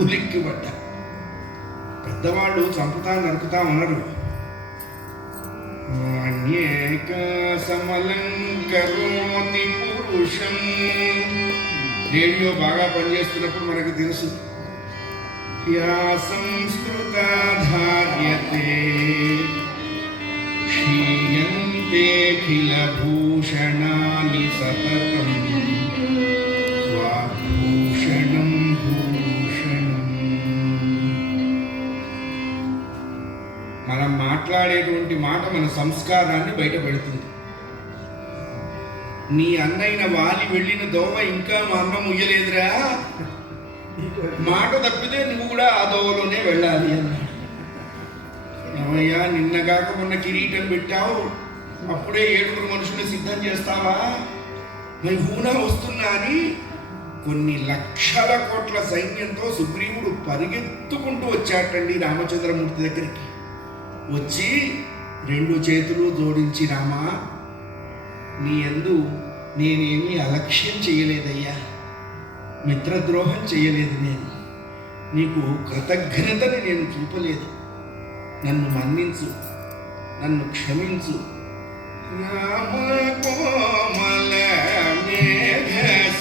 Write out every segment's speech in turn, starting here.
ఉలిక్కిపడ్డ. పెద్దవాళ్ళు చంపుతా నరుకుతా ఉన్నారు. అనేక సమలంకరోతి పురుషం. రేడియో బాగా పనిచేస్తున్నప్పుడు మనకు తెలుసు. యా సంస్కృత ధార్యతే క్షీయంతేఖిల భూషణాని సతతం. మనం మాట్లాడేటువంటి మాట మన సంస్కారాన్ని బయటపెడుతుంది. నీ అన్నైన వాలి వెళ్ళిన దోవ ఇంకా మా అమ్మ ముయ్యలేదురా. మాట తప్పితే నువ్వు కూడా ఆ దోవలోనే వెళ్ళాలి అన్నాడు. ఏమయ్యా నిన్నగాక మొన్న కిరీటం పెట్టావు. అప్పుడే ఏడుగురు మనుషులు సిద్ధం చేస్తావా? మరి హూనా వస్తున్నా అని కొన్ని లక్షల కోట్ల సైన్యంతో సుగ్రీవుడు పరిగెత్తుకుంటూ వచ్చాటండి రామచంద్రమూర్తి దగ్గరికి. వచ్చి రెండు చేతులు జోడించి రామా నీ ఎందు నేనేమీ అలక్ష్యం చేయలేదయ్యా. మిత్రద్రోహం చేయలేదు నేను. నీకు కృతజ్ఞతని నేను చూపలేదు. నన్ను మన్నించు నన్ను క్షమించు. రామ కోమల మేఘ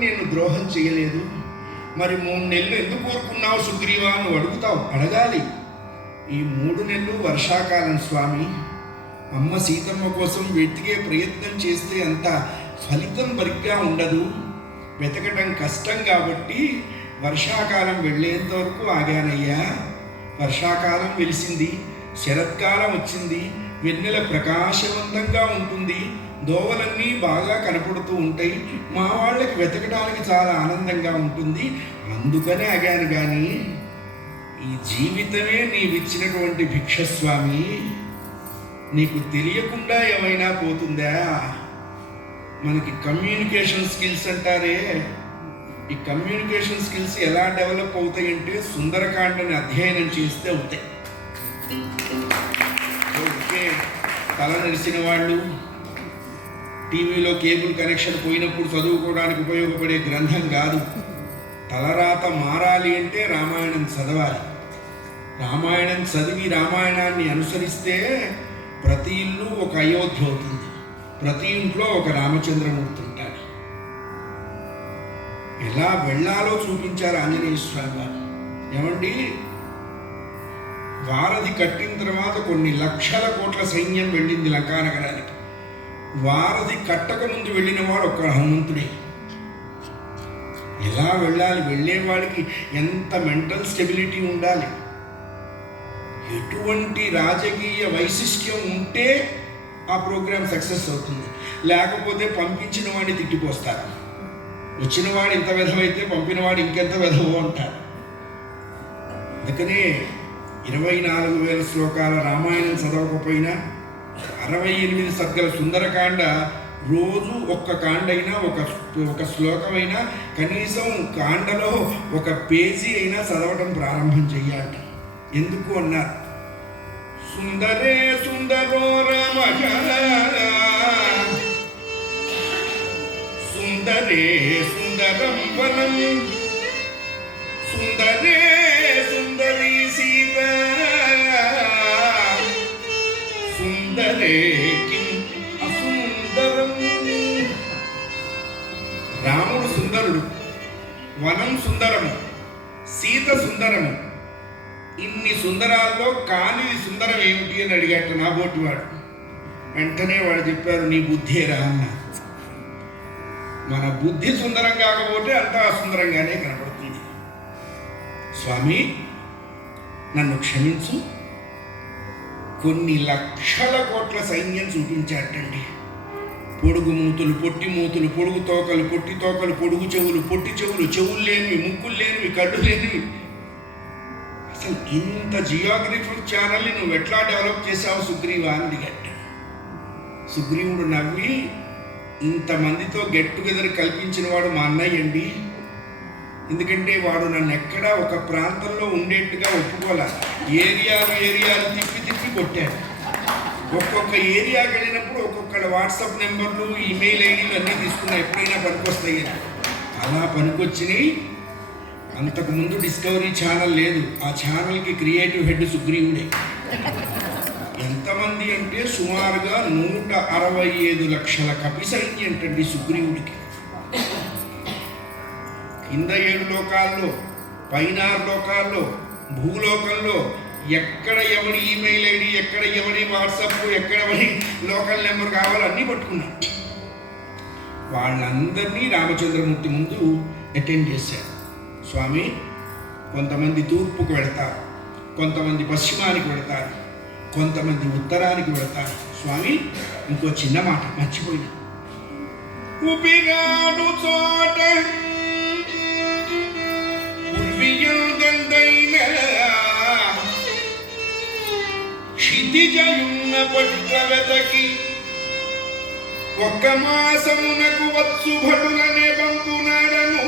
నేను ద్రోహం చేయలేదు. మరి మూడు నెలలు ఎందుకు కోరుకున్నావు సుగ్రీవా నువ్వు అడుగుతావు? అడగాలి. ఈ మూడు నెలలు వర్షాకాలం స్వామి. అమ్మ సీతమ్మ కోసం వెతికే ప్రయత్నం చేస్తే అంత ఫలితం బరిగ్గా ఉండదు. వెతకటం కష్టం కాబట్టి వర్షాకాలం వెళ్ళేంత వరకు ఆగానయ్యా. వర్షాకాలం వెలిసింది శరత్కాలం వచ్చింది వెన్నెల ప్రకాశవంతంగా ఉంటుంది. దోవలన్నీ బాగా కనపడుతూ ఉంటాయి. మా వాళ్ళకి వెతకడానికి చాలా ఆనందంగా ఉంటుంది. అందుకనే అగాను కానీ ఈ జీవితమే నీవిచ్చినటువంటి భిక్షస్వామి. నీకు తెలియకుండా ఏమైనా పోతుందా? మనకి కమ్యూనికేషన్ స్కిల్స్ అంటారే. ఈ కమ్యూనికేషన్ స్కిల్స్ ఎలా డెవలప్ అవుతాయంటే సుందరకాండని అధ్యయనం చేస్తే అవుతాయి ఓకే. తల నడిచిన వాళ్ళు టీవీలో కేబుల్ కనెక్షన్ పోయినప్పుడు చదువుకోవడానికి ఉపయోగపడే గ్రంథం కాదు. తలరాత మారాలి అంటే రామాయణం చదవాలి. రామాయణం చదివి రామాయణాన్ని అనుసరిస్తే ప్రతి ఇల్లు ఒక అయోధ్య అవుతుంది. ప్రతి ఇంట్లో ఒక రామచంద్రమూర్తి ఉంటాడు. ఎలా వెళ్ళాలో చూపించారు ఆంజనేయ స్వామి వారు. ఏమండి? వారధి కట్టిన తర్వాత కొన్ని లక్షల కోట్ల సైన్యం వెళ్ళింది లంకానగరానికి. వారధి కట్టక ముందు వెళ్ళిన వాడు ఒక్క హనుమంతుడే. ఎలా వెళ్ళాలి? వెళ్ళేవాడికి ఎంత మెంటల్ స్టెబిలిటీ ఉండాలి? ఎటువంటి రాజకీయ వైశిష్ట్యం ఉంటే ఆ ప్రోగ్రామ్ సక్సెస్ అవుతుంది. లేకపోతే పంపించిన వాడిని తిట్టిపోస్తారు. వచ్చిన వాడు ఇంత విధమైతే పంపిన వాడు ఇంకెంత విధవో అంటారు. అందుకనే ఇరవై నాలుగు వేల శ్లోకాల రామాయణం చదవకపోయినా అరవై ఎనిమిది సర్గల సుందరకాండ రోజు ఒక్క కాండైనా ఒక ఒక శ్లోకమైనా కనీసం కాండలో ఒక పేజీ అయినా చదవటం ప్రారంభం చెయ్యాలట ఎందుకు అన్నారు? సుందరే సుందరో రమణ సుందరే సుందరం వనం సుందరే సుందరే అసుందరం. రాముడు సుందరుడు వనం సుందరము సీత సుందరము. ఇన్ని సుందరాల్లో కాని సుందరం ఏమిటి అని అడిగాట నా వాడు వెంటనే వాడు చెప్పారు నీ బుద్ధేరా అన్న. మన బుద్ధి సుందరం కాకపోతే అంతా అసుందరంగానే కనపడుతుంది. స్వామి నన్ను క్షమించు. కొన్ని లక్షల కోట్ల సైన్యం చూపించాటండి పొడుగు మూతులు పొట్టి మూతులు పొడుగు తోకలు పొట్టి తోకలు పొడుగు చెవులు పొట్టి చెవులు చెవులు లేనివి ముక్కులు లేనివి కళ్ళు లేనివి. అసలు ఇంత జియోగ్రఫిక్ ఛానల్ని నువ్వు ఎట్లా డెవలప్ చేసావు సుగ్రీవా అని అడిగట్ట సుగ్రీవుడు నవ్వి ఇంతమందితో గెట్ టుగెదర్ కల్పించిన వాడు మా అన్నయ్య అండి. ఎందుకంటే వాడు నన్ను ఎక్కడ ఒక ప్రాంతంలో ఉండేట్టుగా ఒప్పుకోలే. ఏరియాలు ఏరియాలు తిప్పి తిప్పి కొట్టాడు. ఒక్కొక్క ఏరియాకి వెళ్ళినప్పుడు ఒక్కొక్క వాట్సాప్ నెంబర్లు ఈమెయిల్ ఐడీలు అన్నీ తీసుకున్నా ఎప్పుడైనా పనికొస్తాయి అలా పనికొచ్చినాయి. అంతకుముందు డిస్కవరీ ఛానల్ లేదు. ఆ ఛానల్కి క్రియేటివ్ హెడ్ సుగ్రీవుడే. ఎంతమంది అంటే సుమారుగా నూట అరవై ఐదు లక్షల కపి ఏంటండి సుగ్రీవుడికి. కింద ఏడు లోకాల్లో పైన లోకాల్లో భూలోకంలో ఎక్కడ ఎవరి ఈమెయిల్ ఐడి ఎక్కడ ఎవరి వాట్సాప్ ఎక్కడ ఎవరి లోకల్ నెంబర్ కావాలో అన్నీ పట్టుకున్నాం వాళ్ళందరినీ రామచంద్రమూర్తి ముందు అటెండ్ చేశారు. స్వామి కొంతమంది తూర్పుకు వెళతారు కొంతమంది పశ్చిమానికి వెళతారు కొంతమంది ఉత్తరానికి వెళతారు. స్వామి ఇంకో చిన్న మాట మర్చిపోయినా. ఉపిగాడు చోట ఉర్వియుగందైన క్షితిజయున్న పట్ల వెతకి ఒక్క మాసమునకు వచ్చు భటులనే పంపునాడను.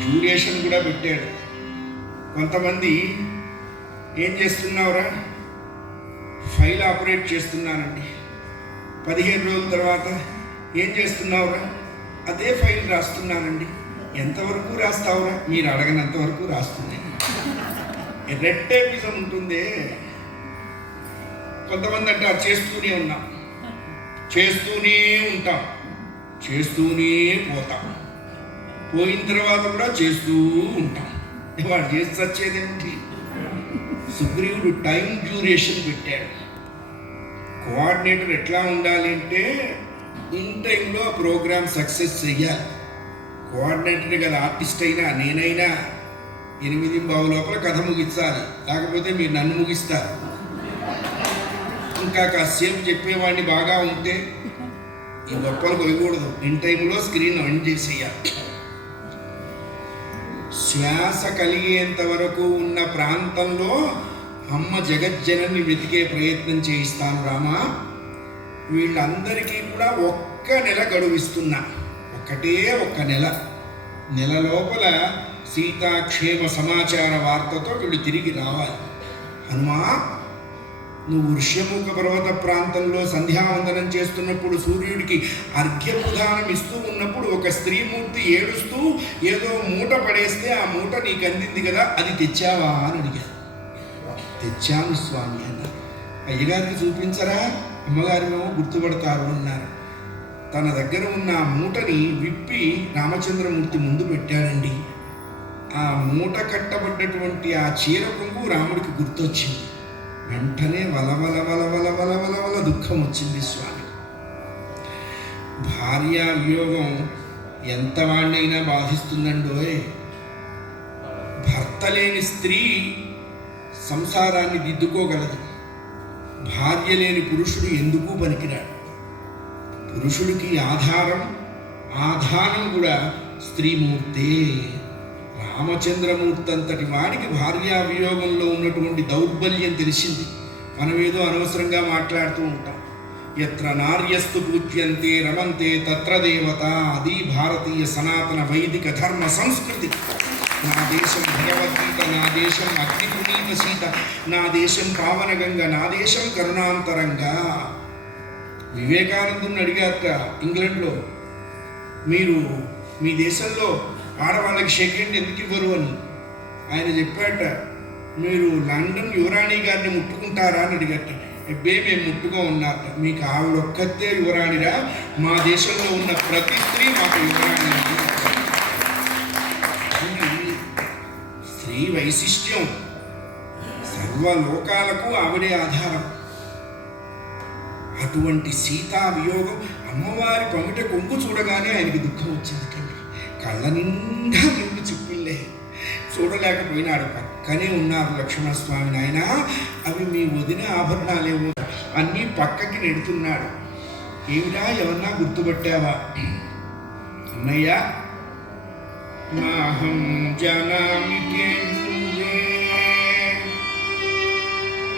డ్యూరేషన్ కూడా పెట్టాడు. కొంతమంది ఏం చేస్తున్నావురా? ఫైల్ ఆపరేట్ చేస్తున్నానండి. పదిహేను రోజుల తర్వాత ఏం చేస్తున్నావురా? అదే ఫైల్ రాస్తున్నానండి. ఎంతవరకు రాస్తావురా? మీరు అడగనంత వరకు రాస్తుంది. రెడ్ ఉంటుంది. కొంతమంది అంటారు చేస్తూనే ఉన్నాం. చేస్తూనే ఉంటాం. చేస్తూనే పోతాం. పోయిన తర్వాత కూడా చేస్తూ ఉంటాం. వాడు చేసి చచ్చేదేంటి సుగ్రీవుడు టైం డ్యూరేషన్ పెట్టాడు. కోఆర్డినేటర్ ఎట్లా ఉండాలి అంటే ఇన్ టైంలో ప్రోగ్రామ్ సక్సెస్ చెయ్యాలి. కోఆర్డినేటర్ కదా ఆర్టిస్ట్ అయినా నేనైనా ఎనిమిది బావు లోపల కథ ముగించాలి కాకపోతే మీరు నన్ను ముగిస్తారు. ఇంకా కాసేపు చెప్పేవాడిని బాగా ఉంటే ఈ గొప్పలు కొయ్యకూడదు. ఇన్ టైంలో స్క్రీన్ ఆన్ చేసేయాలి. శ్వాస కలిగేంత వరకు ఉన్న ప్రాంతంలో అమ్మ జగజ్జనని వెతికే ప్రయత్నం చేయిస్తాను రామా. వీళ్ళందరికీ కూడా ఒక్క నెల గడువిస్తున్నా. ఒక్కటే ఒక్క నెల. నెల లోపల సీతాక్షేమ సమాచార వార్తతో వీళ్ళు తిరిగి రావాలి. హనుమా నువ్వు ఋష్యముఖ పర్వత ప్రాంతంలో సంధ్యావందనం చేస్తున్నప్పుడు సూర్యుడికి అర్ఘ్యప్రధానం ఇస్తూ ఉన్నప్పుడు ఒక స్త్రీమూర్తి ఏడుస్తూ ఏదో మూట పడేస్తే ఆ మూట నీకు అందింది కదా అది తెచ్చావా అని అడిగాను తెచ్చాను స్వామి అన్నారు అయ్యగారికి చూపించరా? అమ్మగారు గుర్తుపడతారు అన్నారు. తన దగ్గర ఉన్న మూటని విప్పి రామచంద్రమూర్తి ముందు పెట్టాడండి. ఆ మూట కట్టబడ్డటువంటి ఆ చీర కొంగు రాముడికి గుర్తొచ్చింది. వెంటనే వలవల వలవల వలవల వల దుఃఖం వచ్చింది స్వామి. భార్య వియోగం ఎంత వాడినైనా బాధిస్తుందండోయ్. భర్త లేని స్త్రీ సంసారాన్ని దిద్దుకోగలదు. భార్య లేని పురుషుడు ఎందుకు పనికిరాడు? పురుషుడికి ఆధారం ఆధారం కూడా స్త్రీమూర్తే. రామచంద్రమూర్తి అంతటి వాడికి భార్యా వియోగంలో ఉన్నటువంటి దౌర్బల్యం తెలిసింది. మనమేదో అనవసరంగా మాట్లాడుతూ ఉంటాం. ఎత్ర నార్యస్తు పూజ్యంతే రమంతే తత్ర దేవత అది భారతీయ సనాతన వైదిక ధర్మ సంస్కృతి. నా దేశం భగవద్గీత నా దేశం అగ్ని పునీత సీత నా దేశం పావనగంగ నా దేశం కరుణాంతరంగా. వివేకానందుని అడిగారట ఇంగ్లండ్లో మీరు మీ దేశంలో ఆడవాళ్ళకి షేక్ ఎందుకు ఇవ్వరు అని? ఆయన చెప్పాట మీరు లండన్ యువరాణి గారిని ముట్టుకుంటారా? అని అడిగట అబ్బే మేము ముట్టుకో ఉన్నారట మీకు ఆవిడ ఒక్కతే యువరాణిరా మా దేశంలో ఉన్న ప్రతి స్త్రీ మాకు యువరాణి స్త్రీ వైశిష్ట్యం సర్వలోకాలకు ఆవిడే ఆధారం. అటువంటి సీతా వియోగం అమ్మవారి పమిట కొంగు చూడగానే ఆయనకి దుఃఖం వచ్చింది తండ్రి కళ్ళ నిండా నిండు చిప్పిల్లే. చూడలేకపోయినాడు. పక్కనే ఉన్నారు లక్ష్మణస్వామి నాయన. అవి మీ వదిన ఆభరణాలేమో అన్నీ పక్కకి నెడుతున్నాడు. ఏమిరా ఎవరన్నా గుర్తుపట్టావా? అన్నయ్య నాహం జనామికే కేంద్రే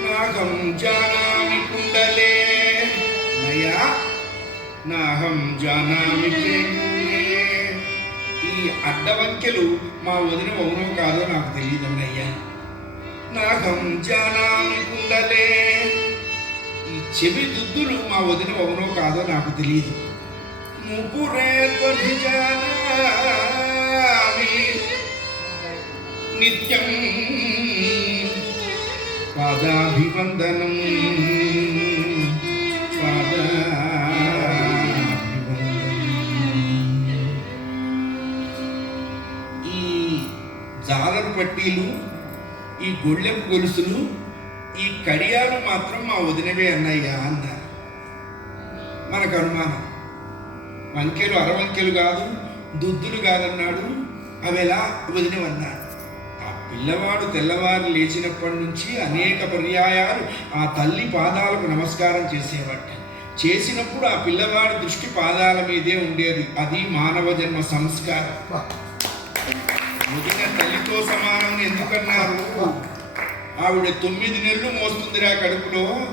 నాహం జానామి కుండలే. నాహం జానామి ఈ అడ్డవంకెలు మా వదిన అవునో కాదో నాకు తెలియదు అన్నయ్య నాహం జానామి కుండలే. ఈ చెవి దుద్దులు మా వదిన అవునో కాదో నాకు తెలియదు ముగ్గురే ధ్వనిజానామి నిత్యం పాదాభివందనం. జాలరు ఈ గొళ్ళెపు గొలుసులు ఈ కడియాలు మాత్రం మా వదినవే అన్నయ్యా అన్నారు. మనకు అనుమానం. వంకెలు అరవంకెలు కాదు దుద్దులు కాదన్నాడు. అవి ఎలా వదినవన్నాడు ఆ పిల్లవాడు తెల్లవారు లేచినప్పటి నుంచి అనేక పర్యాయాలు ఆ తల్లి పాదాలకు నమస్కారం చేసేవాట. చేసినప్పుడు ఆ పిల్లవాడి దృష్టి పాదాల మీదే ఉండేది. అది మానవ జన్మ సంస్కారం. వదిన తల్లితో సమానం ఎందుకన్నారు? ఆవిడ తొమ్మిది నెలలు మోస్తుందిరా కడుపులో.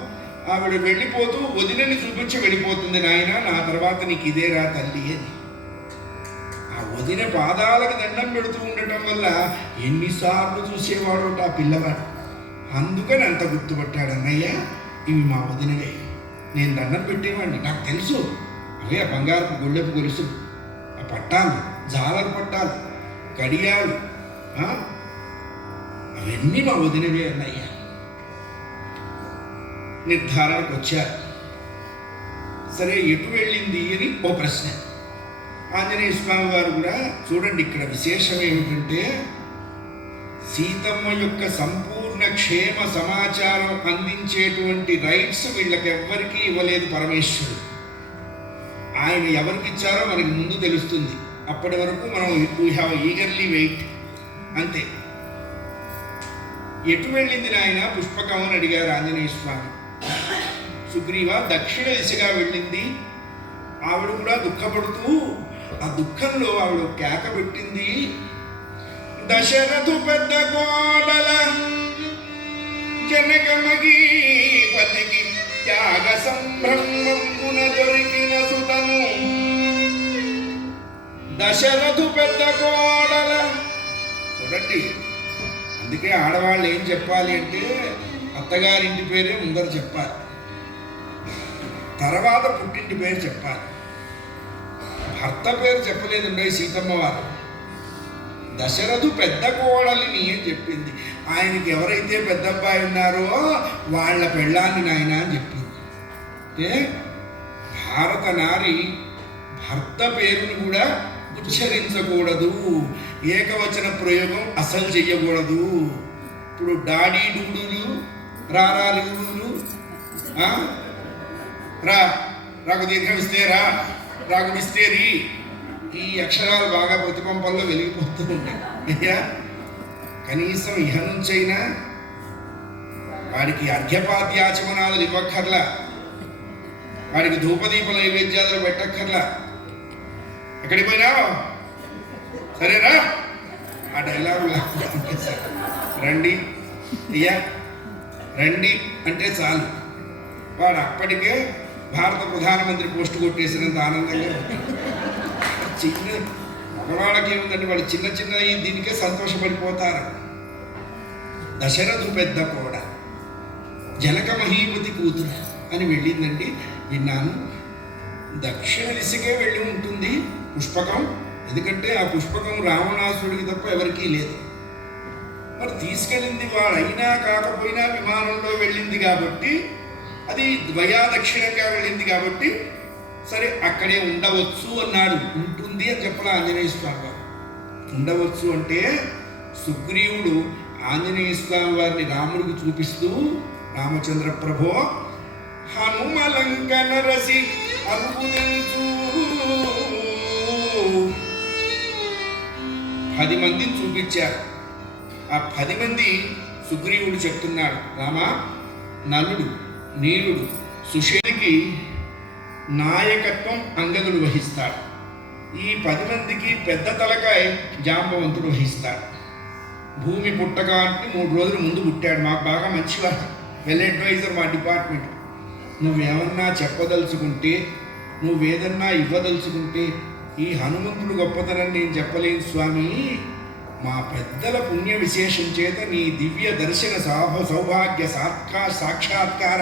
ఆవిడ వెళ్ళిపోతూ వదినని చూపించి వెళ్ళిపోతుంది నాయన. నా తర్వాత నీకు ఇదేరా తల్లి అని. ఆ వదిన పాదాలకు దండం పెడుతూ ఉండటం వల్ల ఎన్నిసార్లు చూసేవాడు ఆ పిల్లవాడు. అందుకని అంత గుర్తుపట్టాడు అన్నయ్య. ఇవి మా వదినవే నేను దండం పెట్టేవాడిని. నాకు తెలుసు. అవే ఆ బంగారపు గొళ్ళెపు గొలుసు. ఆ పట్టాలు జాలరు పట్టాలు. కడియాలు. అవన్నీ మా వదినవే అన్నయ్యా. నిర్ధారణకు వచ్చారు. సరే ఎటు వెళ్ళింది అని ఓ ప్రశ్న. ఆంజనేయ స్వామి వారు కూడా చూడండి ఇక్కడ విశేషం ఏమిటంటే సీతమ్మ యొక్క సంపూర్ణ క్షేమ సమాచారం అందించేటువంటి రైట్స్ వీళ్ళకి ఎవ్వరికీ ఇవ్వలేదు పరమేశ్వరుడు. ఆయన ఎవరికి ఇచ్చారో మనకి ముందు తెలుస్తుంది. అప్పటి వరకు మనం వీ హ్యావ్ ఈగర్లీ వెయిట్ అంతే. ఎటు వెళ్ళింది నాయన? పుష్పకం అని అడిగారు ఆంజనేయ స్వామి. సుగ్రీవ దక్షిణ దిశగా వెళ్ళింది. ఆవిడ కూడా దుఃఖపడుతూ ఆ దుఃఖంలో ఆవిడ కేక పెట్టింది. దశరథు పెద్ద కోడల జనకమగీపతికి త్యాగ సంభ్రమమున దొరికిన సుతను దశరథు పెద్ద కోడల. చూడండి అందుకే ఆడవాళ్ళు ఏం చెప్పాలి అంటే అత్తగారింటి పేరే ముందర చెప్పాలి. తర్వాత పుట్టింటి పేరు చెప్పాలి. భర్త పేరు చెప్పలేదండి సీతమ్మ వారు. దశరథు పెద్ద కోడలిని అని చెప్పింది? ఆయనకి ఎవరైతే పెద్ద అబ్బాయి ఉన్నారో వాళ్ళ పెళ్ళాన్ని నాయన అని చెప్పింది. అంటే భారత నారి భర్త పేరును కూడా ఉచ్చరించకూడదు. ఏకవచన ప్రయోగం అసలు చెయ్యకూడదు. ఇప్పుడు డాడీ డూడులు రారా లింగులు రా రాకు దీర్ఘం ఇస్తే రా రాకు ఇస్తే రీ. ఈ అక్షరాలు బాగా ప్రతిపంపంలో వెలిగిపోతూ ఉంటాయి. అయ్యా కనీసం ఇహ నుంచైనా వాడికి అర్ఘ్యపాద్యాచమనాదులు ఇవ్వక్కర్లా. వాడికి ధూపదీప నైవేద్యాలు పెట్టక్కర్లా. ఎక్కడికి పోయినావు? సరేనా? ఆ డైలాగు సార్ రండి అయ్యా రండి అంటే చాలు. వాడు అప్పటికే భారత ప్రధానమంత్రి పోస్ట్ కొట్టేసినంత ఆనందంగా చిన్న మగవాళ్ళకి ఏముందంటే వాళ్ళు చిన్న చిన్న దీనికే సంతోషపడిపోతారు. దశరథు పెద్ద కోడ జనక మహీపతి కూతురు అని వెళ్ళిందండి. విన్నాను. దక్షిణ దిశకే వెళ్ళి ఉంటుంది. పుష్పకం? ఎందుకంటే ఆ పుష్పకం రావణాసుడికి తప్ప ఎవరికీ లేదు. మరి తీసుకెళ్ళింది వాడైనా అయినా కాకపోయినా విమానంలో వెళ్ళింది కాబట్టి అది ద్వయాదక్షిణంగా వెళ్ళింది కాబట్టి సరే అక్కడే ఉండవచ్చు అన్నాడు. ఉంటుంది అని చెప్పలే ఆంజనేయ స్వామి వారు. ఉండవచ్చు అంటే సుగ్రీవుడు ఆంజనేయ స్వామి వారిని రాముడికి చూపిస్తూ రామచంద్ర ప్రభో హనుమలంకన రసి అరుగుదెంచు పది మందిని చూపించారు. ఆ పది మంది సుగ్రీవుడు చెప్తున్నాడు రామా నలుడు నీలుడు సుషేనికి నాయకత్వం అంగదుడు వహిస్తాడు. ఈ పది మందికి పెద్ద తలకాయ జాంబవంతుడు వహిస్తాడు. భూమి పుట్టగానికి మూడు రోజులు ముందు పుట్టాడు. మాకు బాగా మంచివాడు. వెల్ అడ్వైజర్ మా డిపార్ట్మెంట్. నువ్వేమన్నా చెప్పదలుచుకుంటే నువ్వేదన్నా ఇవ్వదలుచుకుంటే ఈ హనుమంతుడు గొప్పతనం నేను చెప్పలేను స్వామి. మా పెద్దల పుణ్య విశేషం చేత నీ దివ్య దర్శన సాభ సౌభాగ్య సాక్షా సాక్షాత్కార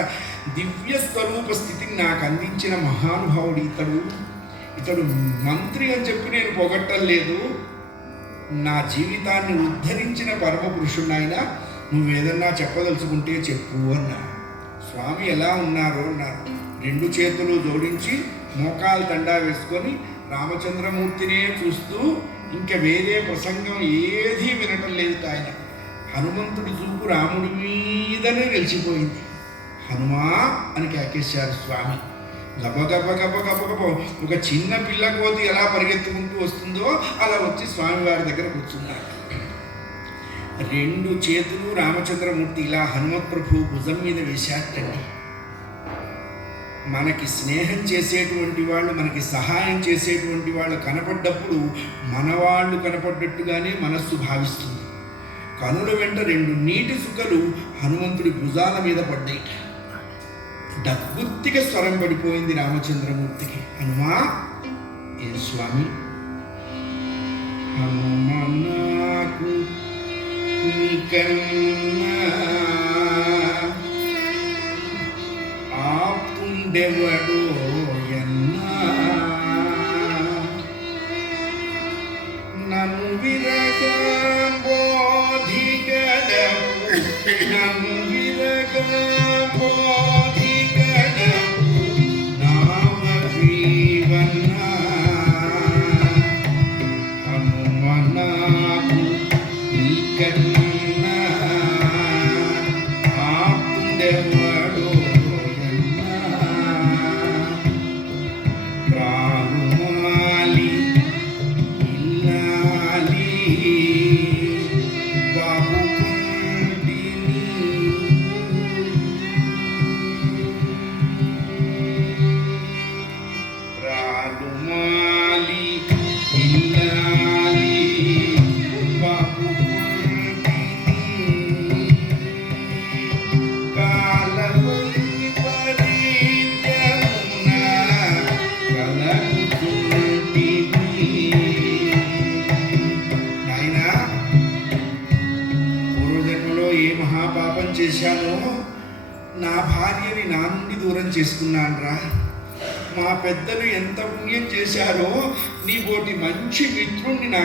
దివ్య స్వరూప స్థితిని నాకు అందించిన మహానుభావుడు ఇతడు. ఇతడు మంత్రి అని చెప్పి నేను పొగట్టం లేదు. నా జీవితాన్ని ఉద్ధరించిన పరమ పురుషుడు నువ్వేదన్నా చెప్పదలుచుకుంటే చెప్పు అన్నా స్వామి ఎలా ఉన్నారు అన్నారు. రెండు చేతులు జోడించి మోకాలు దండా వేసుకొని రామచంద్రమూర్తినే చూస్తూ ఇంకా వేరే ప్రసంగం ఏదీ వినటం లేదు ఆయన హనుమంతుడి చూపు రాముడి మీదనే నిలిచిపోయింది. హనుమా అని కేకేశారు స్వామి. గబగబ గబ గబగబ ఒక చిన్న పిల్ల కోతి ఎలా పరిగెత్తుకుంటూ వస్తుందో అలా వచ్చి స్వామివారి దగ్గర కూర్చున్నారు. రెండు చేతులు రామచంద్రమూర్తి ఇలా హనుమత్ ప్రభు భుజం మీద వేశాటండి మనకి స్నేహం చేసేటువంటి వాళ్ళు మనకి సహాయం చేసేటువంటి వాళ్ళు కనపడ్డప్పుడు మనవాళ్ళు కనపడ్డట్టుగానే మనస్సు భావిస్తుంది. కనుల వెంట రెండు నీటి సుఖలు హనుమంతుడి భుజాల మీద పడ్డాయిట డబ్బుత్తిగా స్వరం పడిపోయింది రామచంద్రమూర్తికి. హనుమా ఏ స్వామి? హనుమ నాకు నీకన్నా ఆపుండెవడో ఎన్నా నన్ను విరగ బోధిగడవు నన్ను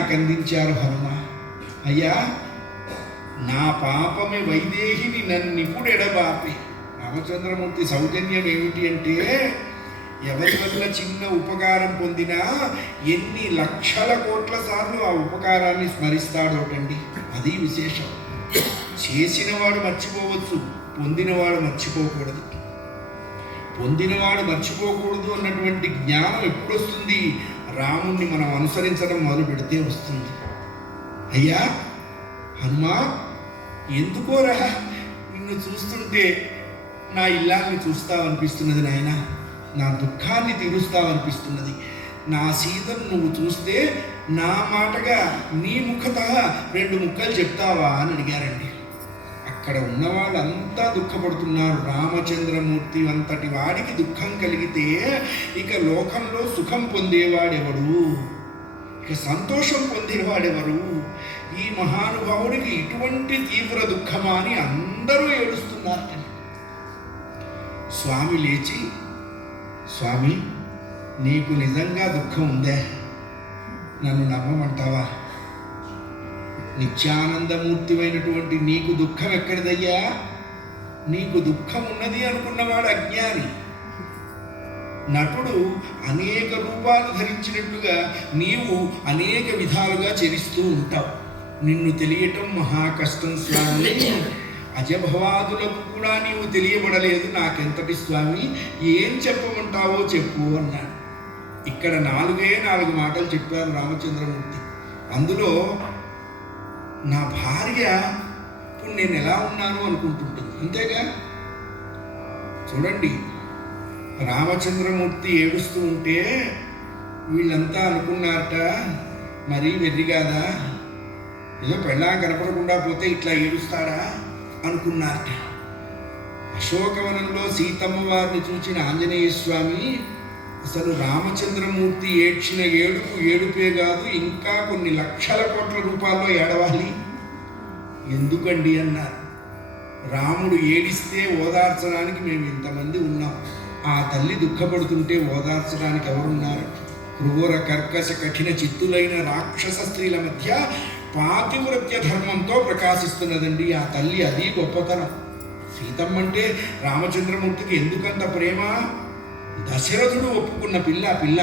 నాకు అందించారు హనుమ? అయ్యా నా పాపమే వైదేహిని నన్నిప్పుడు ఎడబాపి రామచంద్రమూర్తి సౌజన్యం ఏమిటి అంటే ఎవరి వల్ల చిన్న ఉపకారం పొందినా ఎన్ని లక్షల కోట్ల సార్లు ఆ ఉపకారాన్ని స్మరిస్తాడోటండి అది విశేషం. చేసినవాడు మర్చిపోవచ్చు పొందినవాడు మర్చిపోకూడదు. పొందినవాడు మర్చిపోకూడదు అన్నటువంటి జ్ఞానం ఎప్పుడొస్తుంది? రాముణ్ణి మనం అనుసరించడం మొదలు పెడితే వస్తుంది. అయ్యా హనుమా ఎందుకోరా నిన్ను చూస్తుంటే నా ఇల్లాన్ని చూస్తావనిపిస్తున్నది నాయన? నా దుఃఖాన్ని తీరుస్తావనిపిస్తున్నది. నా సీతను నువ్వు చూస్తే నా మాటగా నీ ముఖత రెండు ముక్కలు చెప్తావా అని అడిగారండి. అక్కడ ఉన్న వాళ్ళంతా దుఃఖపడుతున్నారు. రామచంద్రమూర్తి అంతటి వాడికి దుఃఖం కలిగితే ఇక లోకంలో సుఖం పొందేవాడెవడు? ఇక సంతోషం పొందేవాడెవరు? ఈ మహానుభావుడికి ఇటువంటి తీవ్ర దుఃఖమా అని అందరూ ఏడుస్తున్నారు. స్వామి లేచి స్వామి నీకు నిజంగా దుఃఖం ఉందే? నన్ను నమ్మమంటావా? నిత్యానందమూర్తివైనటువంటి నీకు దుఃఖం ఎక్కడిదయ్యా? నీకు దుఃఖం ఉన్నది అనుకున్నవాడు అజ్ఞాని. నటుడు అనేక రూపాలు ధరించినట్టుగా నీవు అనేక విధాలుగా చరిస్తూ ఉంటావు. నిన్ను తెలియటం మహా కష్టం స్వామి. అజభవాదులకు కూడా నీవు తెలియబడలేదు నాకెంతటి స్వామి? ఏం చెప్పమంటావో చెప్పు అన్నాడు. ఇక్కడ నాలుగే నాలుగు మాటలు చెప్పారు రామచంద్రమూర్తి. అందులో నా భార్య ఇప్పుడు నేను ఎలా ఉన్నాను అనుకుంటుంటుంది. అంతేగా? చూడండి రామచంద్రమూర్తి ఏడుస్తూ ఉంటే వీళ్ళంతా అనుకున్నారట మరీ వెర్రి కాదా? ఏదో పెళ్ళా కనపడకుండా పోతే ఇట్లా ఏడుస్తాడా? అనుకున్నారట. అశోకవనంలో సీతమ్మ వారిని చూసిన ఆంజనేయ స్వామి అసలు రామచంద్రమూర్తి ఏడ్చిన ఏడుపు ఏడుపే కాదు ఇంకా కొన్ని లక్షల కోట్ల రూపాయల్లో ఏడవాలి? ఎందుకండి అన్నారు. రాముడు ఏడిస్తే ఓదార్చడానికి మేము ఇంతమంది ఉన్నాం. ఆ తల్లి దుఃఖపడుతుంటే ఓదార్చడానికి ఎవరున్నారు? క్రూర కర్కశ కఠిన చిత్తులైన రాక్షస స్త్రీల మధ్య పాతివృత్య ధర్మంతో ప్రకాశిస్తున్నదండి ఆ తల్లి. అది గొప్పతనం. సీతమ్మ అంటే రామచంద్రమూర్తికి ఎందుకంత ప్రేమ? దశరథుడు ఒప్పుకున్న పిల్ల పిల్ల.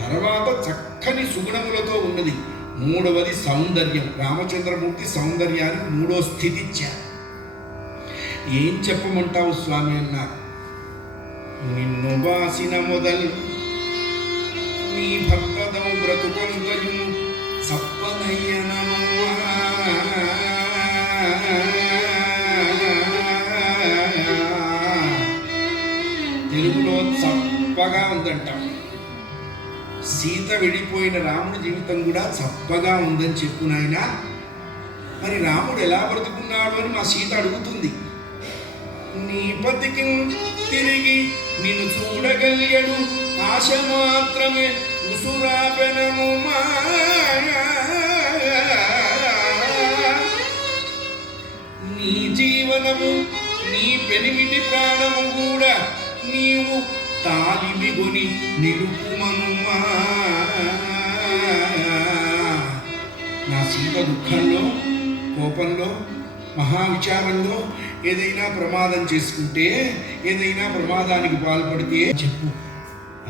తర్వాత చక్కని సుగుణములతో ఉన్నది. మూడవది సౌందర్యం. రామచంద్రమూర్తి సౌందర్యానికి మూడో స్థితి ఇచ్చారు ఏం చెప్పమంటావు స్వామి అన్నారు నిన్ను వాసిన మొదలు నీ భక్తదము బ్రతుకొందయు సప్పనయ్యనమా తెలుగులో చప్పగా ఉందంట. సీత వెళ్ళిపోయిన రాముడి జీవితం కూడా చప్పగా ఉందని చెప్పు నాయన. మరి రాముడు ఎలా బ్రతుకున్నాడు అని మా సీత అడుగుతుంది. నీ బతికి తిరిగి నిన్ను చూడగలియడు ఆశ మాత్రమే. ఉసురాపెనము నీ జీవనము నీ పెనిమిటి ప్రాణము కూడా నీవు తాలిమిగొని నిలుపుమనుమా. నా సీత దుఃఖంలో కోపంలో మహావిచారంలో ఏదైనా ప్రమాదం చేసుకుంటే ఏదైనా ప్రమాదానికి పాల్పడితే చెప్పు.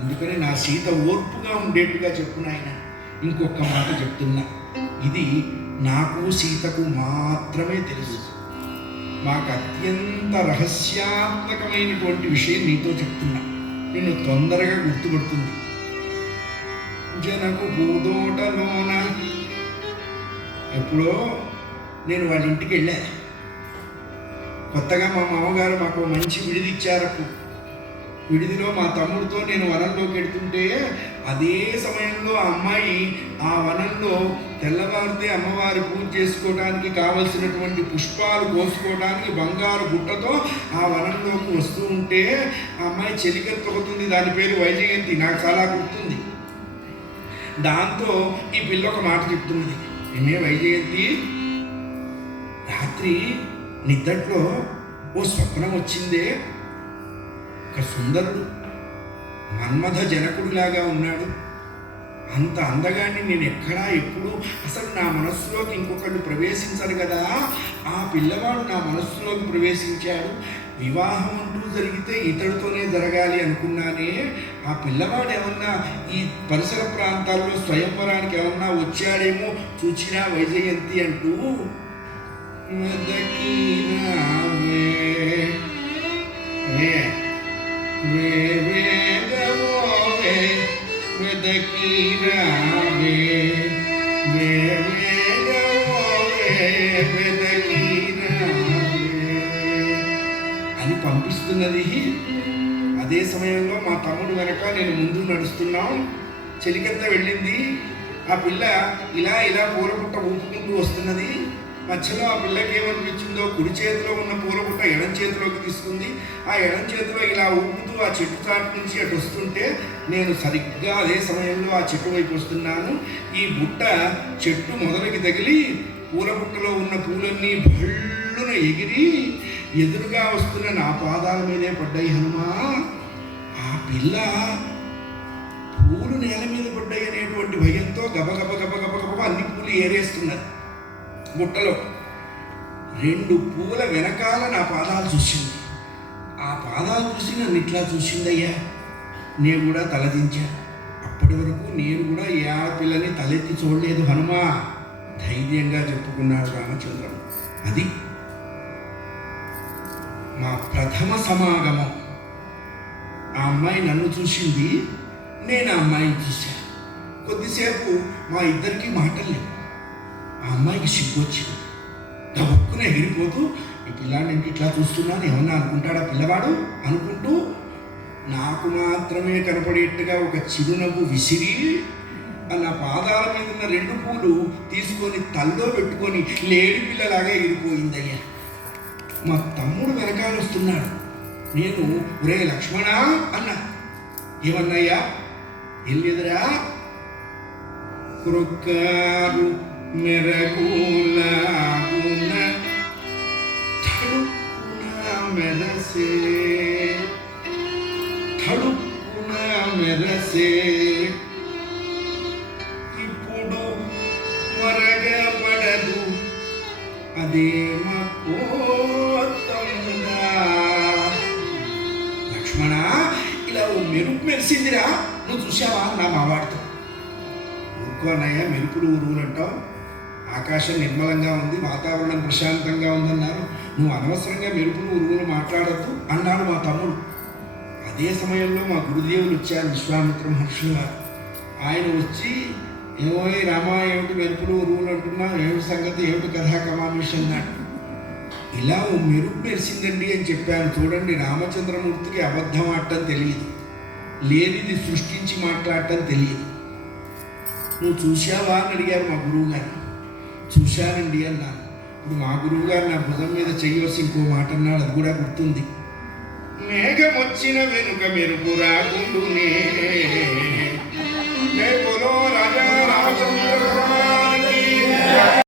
అందుకని నా సీత ఓర్పుగా ఉండేట్టుగా చెప్పు నాయన. ఇంకొక మాట చెప్తున్నా. ఇది నాకు సీతకు మాత్రమే తెలుసు. మాకు అత్యంత రహస్యాత్మకమైనటువంటి విషయం నీతో చెప్తున్నా. నిన్ను తొందరగా గుర్తుపడుతుంది. జనకు భూదోటలోన ఎప్పుడో నేను వాళ్ళ ఇంటికి వెళ్ళా. కొత్తగా మా మామగారు మాకు మంచి విడిదిచ్చారప్పుడు విడిదిలో మా తమ్ముడితో నేను వనంలోకి వెళ్తుంటే అదే సమయంలో ఆ అమ్మాయి ఆ వనంలో తెల్లవారితే అమ్మవారి పూజ చేసుకోవడానికి కావలసినటువంటి పుష్పాలు కోసుకోవడానికి బంగారు గుట్టతో ఆ వనంలోకి వస్తూ ఉంటే ఆ అమ్మాయి చెలికెత్తుకుతుంది దాని పేరు వైజయంతి. నాకు చాలా గుర్తుంది. దాంతో ఈ పిల్ల ఒక మాట చెప్తున్నది. ఏమే వైజయంతి రాత్రి నిద్దట్లో ఓ స్వప్నం వచ్చిందే. ఒక సుందరుడు మన్మథ జనకుడిలాగా ఉన్నాడు. అంత అందగాన్ని నేను ఎక్కడా ఎప్పుడు అసలు నా మనస్సులోకి ఇంకొకళ్ళు ప్రవేశించరు కదా. ఆ పిల్లవాడు నా మనస్సులోకి ప్రవేశించాడు. వివాహం అంటూ జరిగితే ఇతడితోనే జరగాలి అనుకున్నానే. ఆ పిల్లవాడు ఏమన్నా ఈ పరిసర ప్రాంతాల్లో స్వయంవరానికి ఏమన్నా వచ్చాడేమో చూచినా వైజయంతి అంటూ వెదకి అని పంపిస్తున్నది అదే సమయంలో మా తమ్ముడు వెనక నేను ముందు నడుస్తున్నాం. చెలికెత్త వెళ్ళింది. ఆ పిల్ల ఇలా ఇలా పూలపుట్ట ఊపుకుంటూ వస్తున్నది. మధ్యలో ఆ పిల్లకి ఏమనిపించిందో కుడి చేతిలో ఉన్న పూలపుట్ట ఎడం చేతిలోకి తీసుకుంది. ఆ ఎడం చేతిలో ఇలా ఊపుతూ ఆ చెట్టు చాటు నుంచి అటు వస్తుంటే నేను సరిగ్గా అదే సమయంలో ఆ చెట్టు వైపు వస్తున్నాను. ఈ బుట్ట చెట్టు మొదలకి తగిలి పూలపుట్టలో ఉన్న పూలన్నీ భళ్ళున ఎగిరి ఎదురుగా వస్తున్న నా పాదాల మీదే పడ్డాయి హనుమా. ఆ పిల్ల పూలు నేల మీద పడ్డాయి అనేటువంటి భయంతో గబగబ గబగబ గబ అన్ని పూలు ఏరేస్తున్నారు బుట్టలో రెండు పూల వెనకాల నా పాదాలు చూసింది. ఆ పాదాలు చూసి నన్ను ఇట్లా చూసిందయ్యా. నేను కూడా తలదించా. అప్పటి వరకు నేను కూడా ఏ ఆడపిల్లని తలెత్తి చూడలేదు హనుమా. ధైర్యంగా చెప్పుకున్నాడు రామచంద్రం. అది మా ప్రథమ సమాగమం. ఆ అమ్మాయి నన్ను చూసింది నేను ఆ అమ్మాయిని చూశాను కొద్దిసేపు మా ఇద్దరికీ మాటలు లేవు. ఆ అమ్మాయికి సిగ్గొచ్చింది గబుక్కున ఎగిరిపోతూ ఈ పిల్లాడిని ఏంటి ఇట్లా చూస్తున్నాను? ఏమన్నా అనుకుంటాడా పిల్లవాడు? అనుకుంటూ నాకు మాత్రమే కనపడేట్టుగా ఒక చిరునవ్వు విసిరి ఆ నా పాదాల మీద ఉన్న రెండు పూలు తీసుకొని తల్లో పెట్టుకొని లేడి పిల్లలాగా ఎగిరిపోయిందయ్యా. మా తమ్ముడు వెనకాల వస్తున్నాడు. నేను ఒరే లక్ష్మణ అన్నా. ఏమన్నాయ్యా? ఏం లేదురా? క్రొక్కారు మెరగులాగున తడుక్కున మెరసే. తడుక్కున మెరసే. ఇప్పుడు మరగబడదు అదేమ కోతముగా లక్ష్మణ ఇలా ఓ మెరుపు మెరిసిందిరా. నువ్వు చూసావా నా మావాడితో. ఊరుకో అన్నయ్య మెరుపులు ఊరువులు అంటావు. ఆకాశం నిర్మలంగా ఉంది వాతావరణం ప్రశాంతంగా ఉందన్నారు. నువ్వు అనవసరంగా మెరుపులు ఉరువులు మాట్లాడద్దు అన్నాడు మా తమ్ముడు. అదే సమయంలో మా గురుదేవులు వచ్చారు విశ్వామిత్ర మహర్షులు వారు. ఆయన వచ్చి ఏమో ఈ రామా ఏమిటి మెరుపులు ఉరువులు అంటున్నావు ఏమిటి సంగతి? ఏమిటి కథా కమామిషి అన్నాడు. ఇలా ఓ మెరుపు మెరిసిందండి అని చెప్పాను. చూడండి రామచంద్రమూర్తికి అబద్ధం ఆడటం తెలియదు. లేనిది సృష్టించి మాట్లాడటం తెలియదు. నువ్వు చూసావా అని అడిగారు మా గురువు గారు. చూశానండి అన్నాను. ఇప్పుడు మా గురువు గారు నా భుజం మీద చేయవలసి ఇంకో మాట అన్నాడు అది కూడా గుర్తుంది. మేఘమొచ్చిన వెనుక మెరుపు రాకుండునే. రాజా రామచంద్ర.